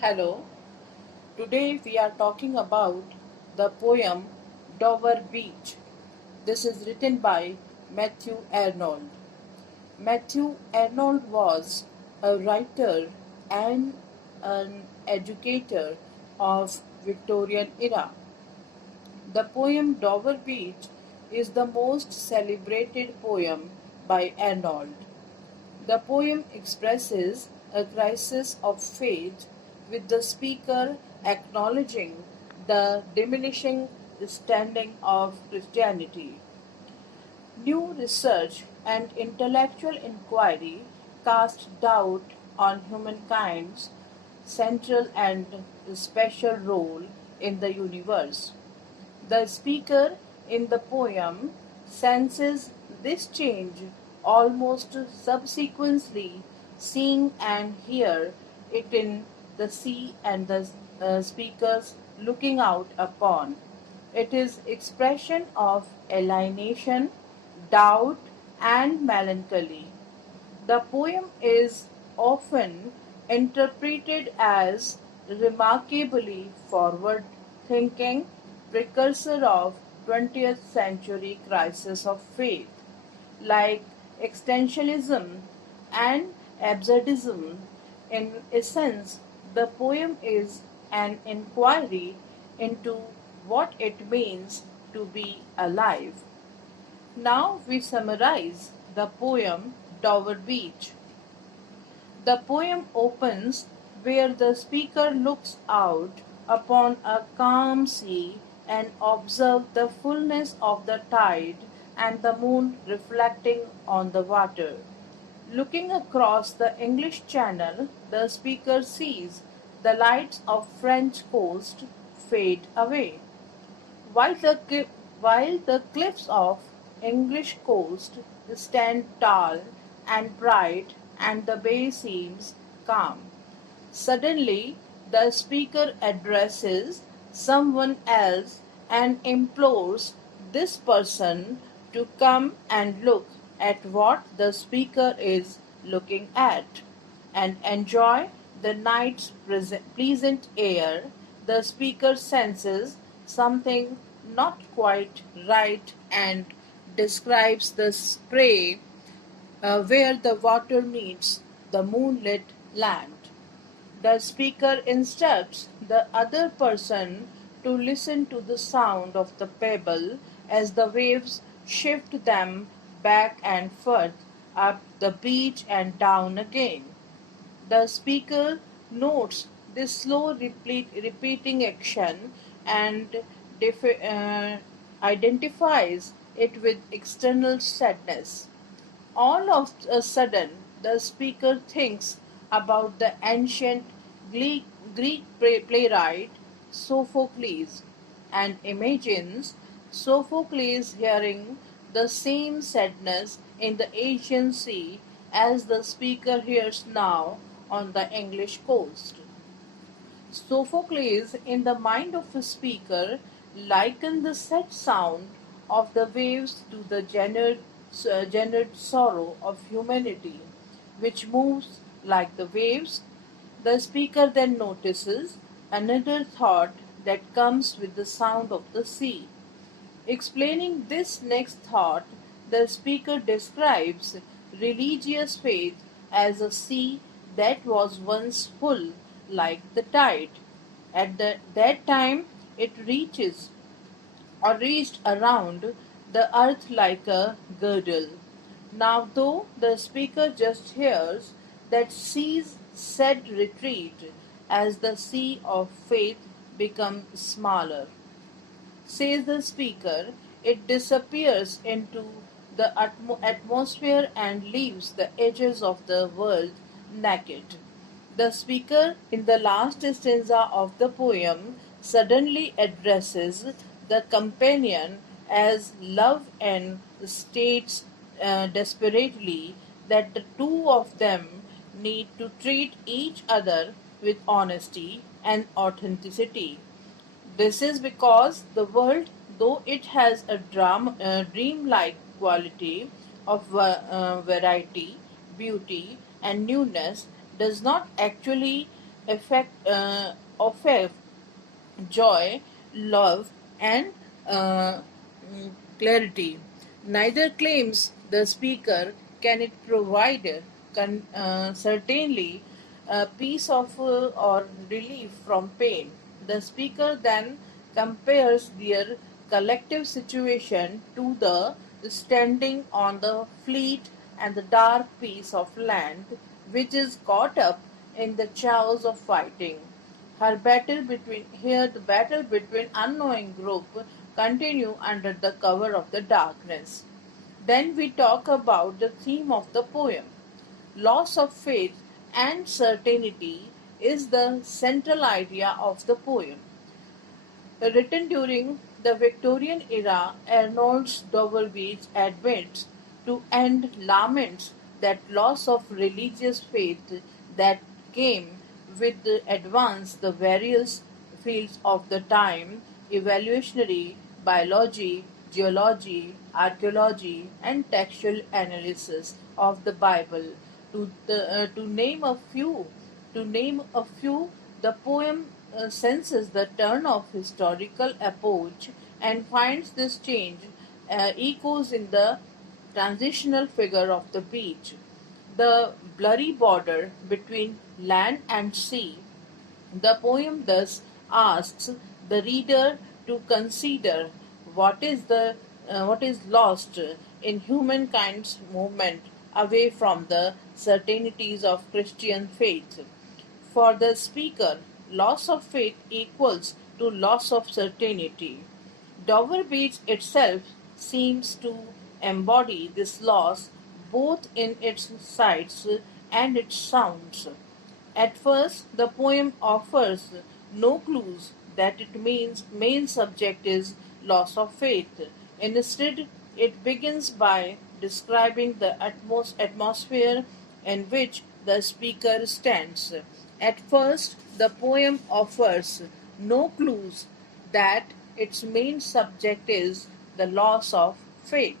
Hello, today we are talking about the poem Dover Beach. This is written by Matthew Arnold. Matthew Arnold was a writer and an educator of Victorian era. The poem Dover Beach is the most celebrated poem by Arnold. The poem expresses a crisis of faith, with the speaker acknowledging the diminishing standing of Christianity. New research and intellectual inquiry cast doubt on humankind's central and special role in the universe. The speaker in the poem senses this change almost subsequently, seeing and hear it in the sea and the speakers looking out upon. It is expression of alienation, doubt, and melancholy. The poem is often interpreted as remarkably forward thinking precursor of 20th century crisis of faith, like existentialism and absurdism. In essence, the poem is an inquiry into what it means to be alive. Now we summarize the poem Dover Beach. The poem opens where the speaker looks out upon a calm sea and observes the fullness of the tide and the moon reflecting on the water. Looking across the English Channel, the speaker sees the lights of French coast fade away, while the cliffs of English coast stand tall and bright and the bay seems calm. Suddenly, the speaker addresses someone else and implores this person to come and look at what the speaker is looking at and enjoy the night's pleasant air. The speaker senses something not quite right and describes the spray where the water meets the moonlit land. The speaker instructs the other person to listen to the sound of the pebble as the waves shift them back and forth up the beach and down again. The speaker notes this slow repeating action and identifies it with external sadness. All of a sudden, the speaker thinks about the ancient Greek playwright Sophocles and imagines Sophocles hearing the same sadness in the Asian Sea as the speaker hears now on the English coast. Sophocles, in the mind of the speaker, likened the sad sound of the waves to the genered sorrow of humanity, which moves like the waves. The speaker then notices another thought that comes with the sound of the sea. Explaining this next thought, the speaker describes religious faith as a sea that was once full like the tide. That time it reached around the earth like a girdle. Now, though the speaker just hears that sea's said retreat as the sea of faith becomes smaller, says the speaker, it disappears into the atmosphere and leaves the edges of the world naked. The speaker, in the last stanza of the poem, suddenly addresses the companion as love and states desperately that the two of them need to treat each other with honesty and authenticity. This is because the world, though it has a dreamlike quality of variety, beauty, and newness, does not actually affect joy, love, and uh, clarity. Neither claims the speaker can it provide certainly peace of or relief from pain. The speaker then compares their collective situation to the standing on the fleet and the dark piece of land which is caught up in the chaos of fighting. The battle between unknowing group continue under the cover of the darkness. Then we talk about the theme of the poem. Loss of faith and certainty is the central idea of the poem. Written during the Victorian era, Arnold's Doverbeach admits to and laments that loss of religious faith that came with the advance the various fields of the time, evolutionary, biology, geology, archaeology, and textual analysis of the Bible. To name a few, the poem senses the turn of historical approach and finds this change echoes in the transitional figure of the beach. The blurry border between land and sea. The poem thus asks the reader to consider what is lost in humankind's movement away from the certainties of Christian faith. For the speaker, loss of faith equals to loss of certainty. Dover Beach itself seems to embody this loss both in its sights and its sounds. At first, the poem offers no clues that its main subject is loss of faith. Instead, it begins by describing the atmosphere in which the speaker stands. At first, the poem offers no clues that its main subject is the loss of faith.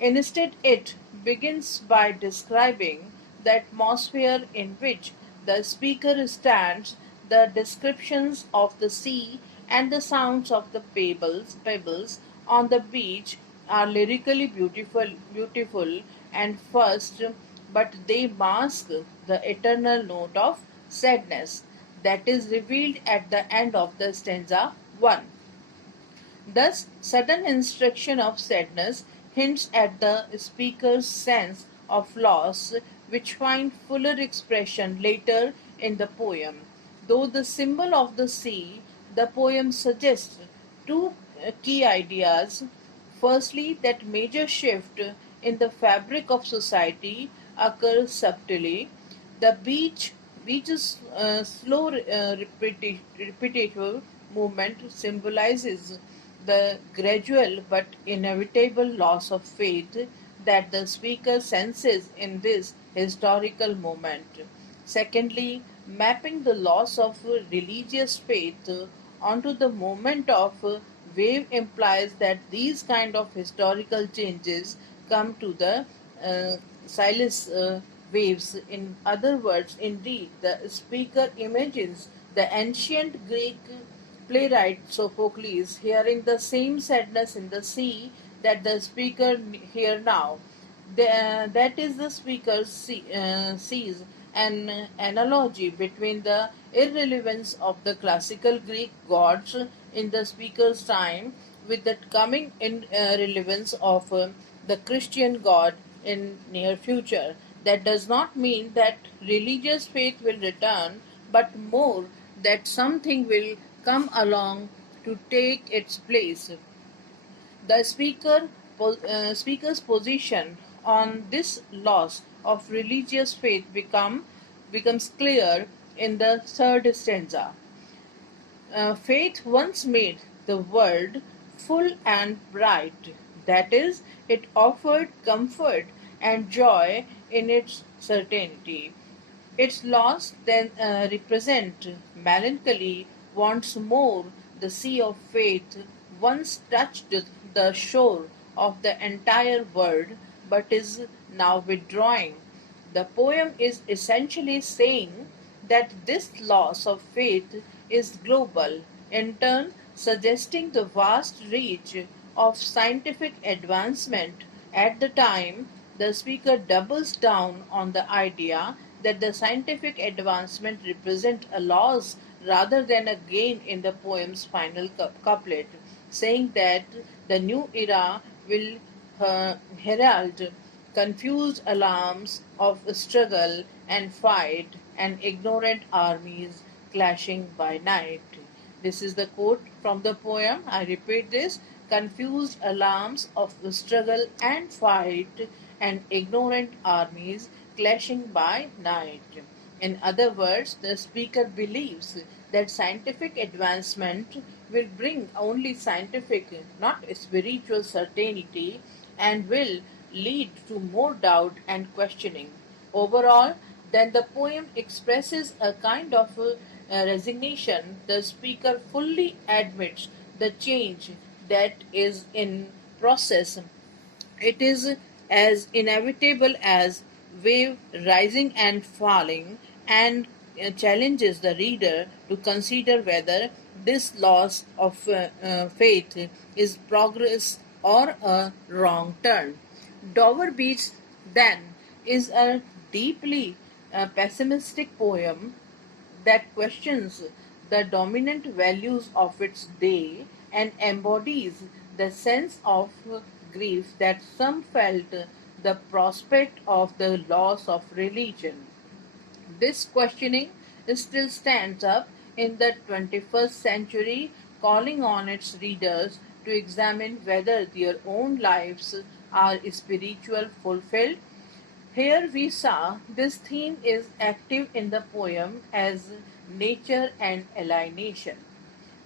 Instead, it begins by describing the atmosphere in which the speaker stands. The descriptions of the sea and the sounds of the pebbles on the beach are lyrically beautiful and first, but they mask the eternal note of sadness that is revealed at the end of the stanza 1. Thus, sudden instruction of sadness hints at the speaker's sense of loss, which find fuller expression later in the poem. Though the symbol of the sea, the poem suggests two key ideas. Firstly, that major shift in the fabric of society occurs subtly. The beach's slow, repetitive movement symbolizes the gradual but inevitable loss of faith that the speaker senses in this historical moment. Secondly, mapping the loss of religious faith onto the moment of wave implies that these kind of historical changes come to the silence waves. In other words, indeed, the speaker imagines the ancient Greek playwright Sophocles hearing the same sadness in the sea that the speaker hear now. That is, the speaker sees an analogy between the irrelevance of the classical Greek gods in the speaker's time with the coming in relevance of the Christian God in near future. That does not mean that religious faith will return, but more that something will come along to take its place. The speaker's position on this loss of religious faith becomes clear in the third stanza. Faith once made the world full and bright. That is, it offered comfort and joy in its certainty. Its loss then represent melancholy once more. The sea of faith once touched the shore of the entire world but is now withdrawing. The poem is essentially saying that this loss of faith is global, in turn suggesting the vast reach of scientific advancement. At the time, the speaker doubles down on the idea that the scientific advancement represents a loss rather than a gain in the poem's final couplet, saying that the new era will herald confused alarms of struggle and fight and ignorant armies clashing by night. This is the quote from the poem. I repeat this: confused alarms of struggle and fight and ignorant armies clashing by night. In other words, the speaker believes that scientific advancement will bring only scientific, not spiritual certainty, and will lead to more doubt and questioning. Overall, then the poem expresses a kind of resignation. The speaker fully admits the change that is in process. It is as inevitable as wave rising and falling, and challenges the reader to consider whether this loss of faith is progress or a wrong turn. Dover Beach, then, is a deeply pessimistic poem that questions the dominant values of its day and embodies the sense of grief that some felt the prospect of the loss of religion. This questioning still stands up in the 21st century, calling on its readers to examine whether their own lives are spiritual fulfilled. Here we saw this theme is active in the poem as nature and alienation.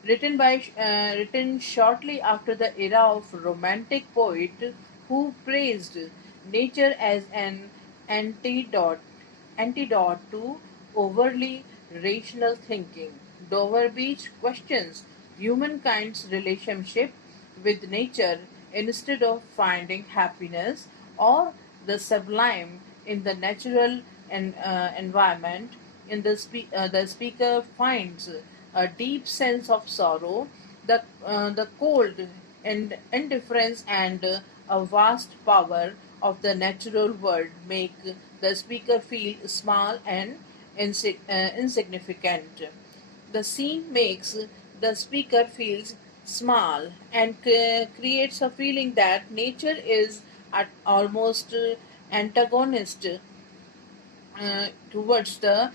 Written shortly after the era of romantic poet who praised nature as an antidote antidote to overly rational thinking. Dover Beach questions humankind's relationship with nature instead of finding happiness or the sublime in the natural environment. The speaker finds a deep sense of sorrow, the cold and indifference, and a vast power of the natural world make the speaker feel small and insignificant. The scene makes the speaker feels small and creates a feeling that nature is at almost antagonist towards the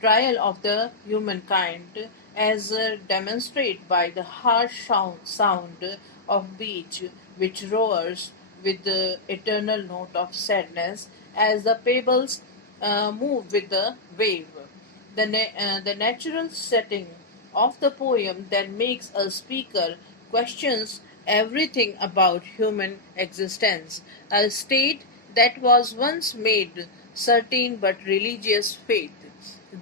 trial of the humankind, as demonstrated by the harsh sound of beach, which roars with the eternal note of sadness as the pebbles move with the wave. The natural setting of the poem then makes a speaker questions everything about human existence, a state that was once made certain but religious faith.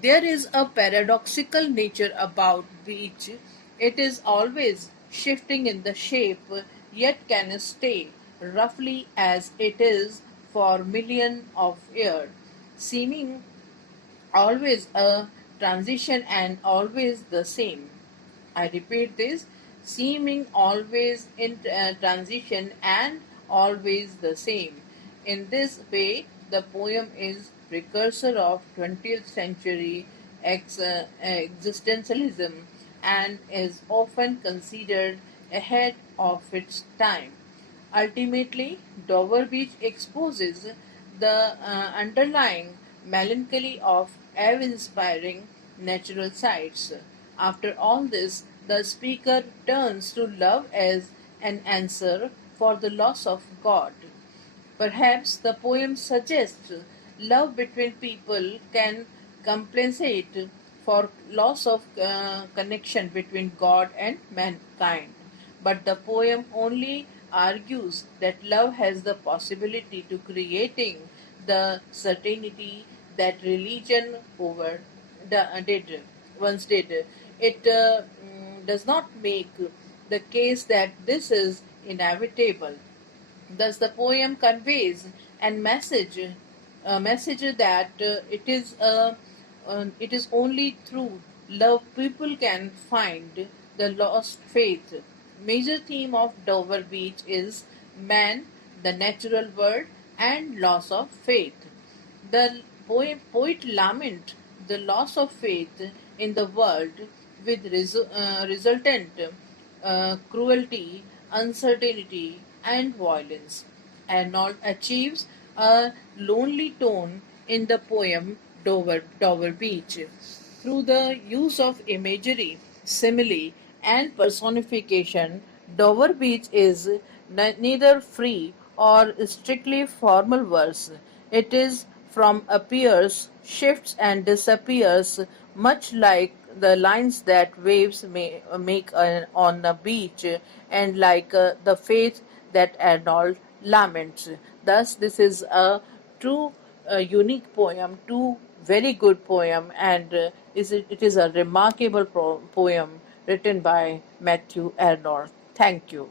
There is a paradoxical nature about which it is always shifting in the shape, yet can stay roughly as it is for millions of years, seeming always a transition and always the same. I repeat this: seeming always in transition and always the same. In this way, the poem is precursor of 20th century existentialism and is often considered ahead of its time. Ultimately, Dover Beach exposes the underlying melancholy of awe-inspiring natural sights. After all this, the speaker turns to love as an answer for the loss of God. Perhaps the poem suggests love between people can compensate for loss of connection between God and mankind. But the poem only argues that love has the possibility to creating the certainty that religion did once did. It does not make the case that this is inevitable. Thus, the poem conveys a message that it is it is only through love people can find the lost faith. Major theme of Dover Beach is man, the natural world, and loss of faith. The poet lament the loss of faith in the world with resultant cruelty, uncertainty, and violence. Arnold achieves a lonely tone in the poem Dover Beach. Through the use of imagery, simile, and personification, Dover Beach is neither free or strictly formal verse. It is from appears, shifts, and disappears, much like the lines that waves make on a beach, and like the faith that Arnold laments. Thus, this is a true unique poem, too very good poem, and it is a remarkable poem written by Matthew Arnold. Thank you.